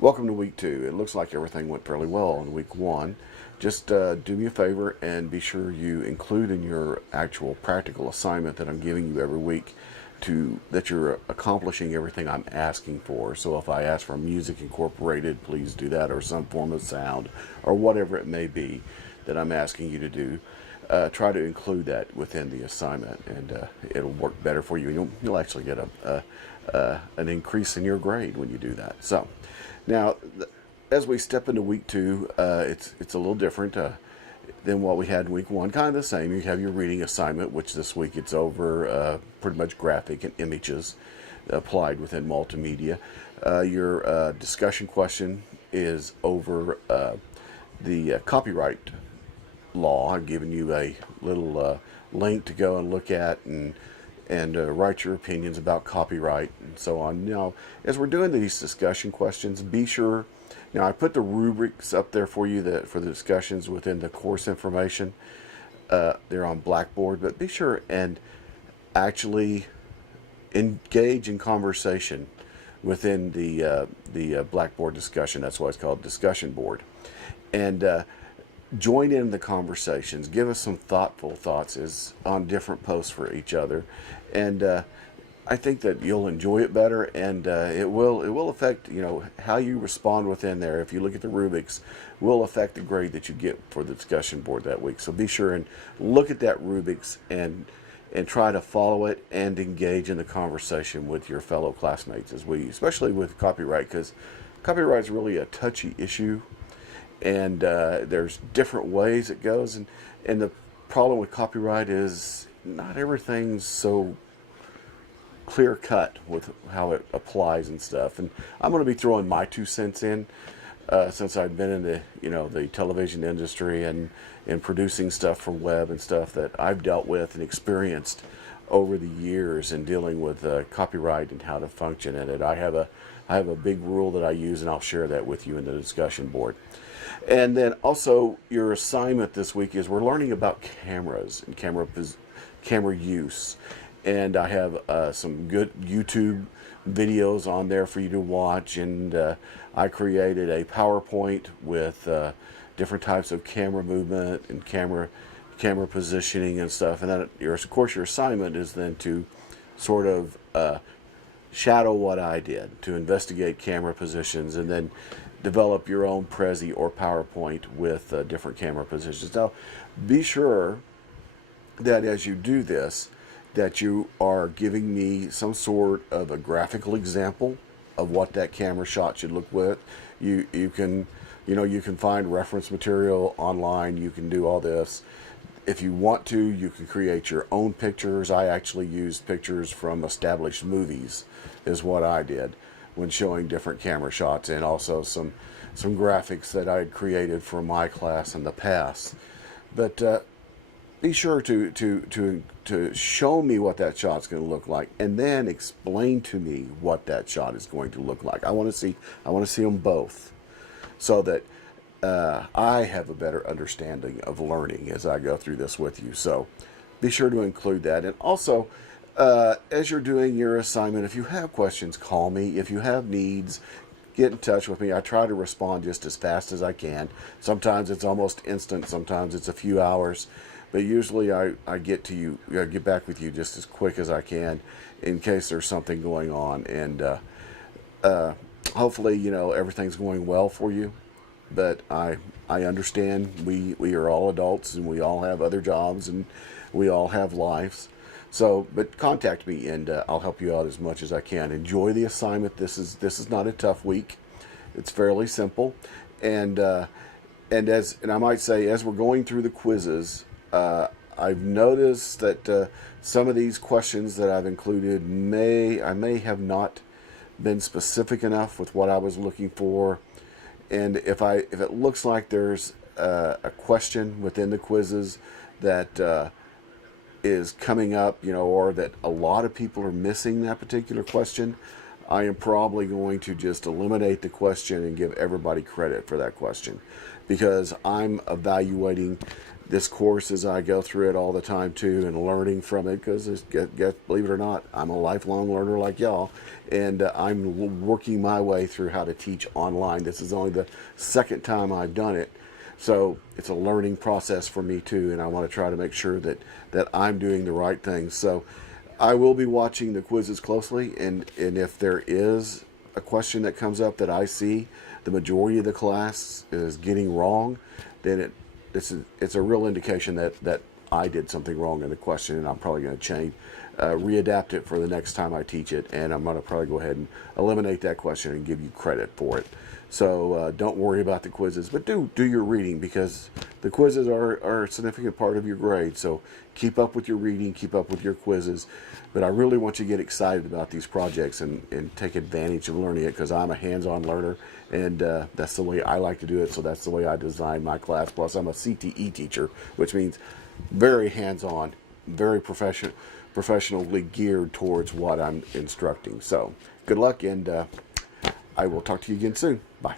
Welcome to week 2. It looks like everything went fairly well in week 1. Just do me a favor and be sure you include in your actual practical assignment that I'm giving you every week that you're accomplishing everything I'm asking for. So if I ask for music incorporated, please do that, or some form of sound, or whatever it may be that I'm asking you to do. Try to include that within the assignment, and it'll work better for you. You'll actually get an increase in your grade when you do that. So now, as we step into week 2, it's a little different than what we had in week 1. Kind of the same. You have your reading assignment, which this week it's over pretty much graphic and images applied within multimedia. Your discussion question is over the copyright law. I've given you a little link to go and look at and write your opinions about copyright and so on. Now, as we're doing these discussion questions, be sure. Now, I put the rubrics up there for you for the discussions within the course information. They're on Blackboard, but be sure and actually engage in conversation within the Blackboard discussion. That's why it's called discussion board. And join in the conversations. Give us some thoughtful thoughts on different posts for each other, and I think that you'll enjoy it better, and it will affect how you respond within there. If you look at the rubrics, will affect the grade that you get for the discussion board that week. So be sure and look at that rubrics and try to follow it and engage in the conversation with your fellow classmates, especially with copyright, because copyright is really a touchy issue. And there's different ways it goes, and the problem with copyright is not everything's so clear cut with how it applies and stuff. And I'm going to be throwing my 2 cents in since I've been in the television industry and producing stuff for web and stuff that I've dealt with and experienced over the years in dealing with copyright and how to function in it. I have a big rule that I use, and I'll share that with you in the discussion board. And then also your assignment this week is we're learning about cameras and camera use. And I have some good YouTube videos on there for you to watch. And I created a PowerPoint with different types of camera movement and camera positioning and stuff. And then, of course, your assignment is then to sort of shadow what I did, to investigate camera positions, and then develop your own Prezi or PowerPoint with different camera positions. Now, be sure that as you do this, that you are giving me some sort of a graphical example of what that camera shot should look with. You can find reference material online. You can do all this. If you want to, you can create your own pictures. I actually used pictures from established movies, is what I did when showing different camera shots, and also some graphics that I had created for my class in the past. But be sure to show me what that shot's going to look like, and then explain to me what that shot is going to look like. I want to see them both, so that I have a better understanding of learning as I go through this with you. So be sure to include that. And also, as you're doing your assignment, if you have questions, call me. If you have needs, get in touch with me. I try to respond just as fast as I can. Sometimes it's almost instant. Sometimes it's a few hours. But usually I get back with you just as quick as I can in case there's something going on. And hopefully, everything's going well for you. But I understand we are all adults, and we all have other jobs, and we all have lives. So, but contact me, and I'll help you out as much as I can. Enjoy the assignment. This is not a tough week. It's fairly simple, and I might say, as we're going through the quizzes, I've noticed that some of these questions that I've included I may have not been specific enough with what I was looking for. And if it looks like there's a question within the quizzes that is coming up, or that a lot of people are missing that particular question, I am probably going to just eliminate the question and give everybody credit for that question, because I'm evaluating this course as I go through it all the time too, and learning from it, because believe it or not, I'm a lifelong learner like y'all, and I'm working my way through how to teach online. This is only the second time I've done it, so it's a learning process for me too, and I want to try to make sure that I'm doing the right things. So I will be watching the quizzes closely, and if there is a question that comes up that I see the majority of the class is getting wrong, then it's a real indication that I did something wrong in the question, and I'm probably going to change, readapt it for the next time I teach it, and I'm going to probably go ahead and eliminate that question and give you credit for it. So don't worry about the quizzes, but do your reading, because the quizzes are a significant part of your grade. So keep up with your reading, keep up with your quizzes. But I really want you to get excited about these projects and take advantage of learning it, because I'm a hands-on learner, and that's the way I like to do it. So that's the way I design my class. Plus, I'm a CTE teacher, which means very hands-on, very professionally geared towards what I'm instructing. So good luck, and I will talk to you again soon. Bye.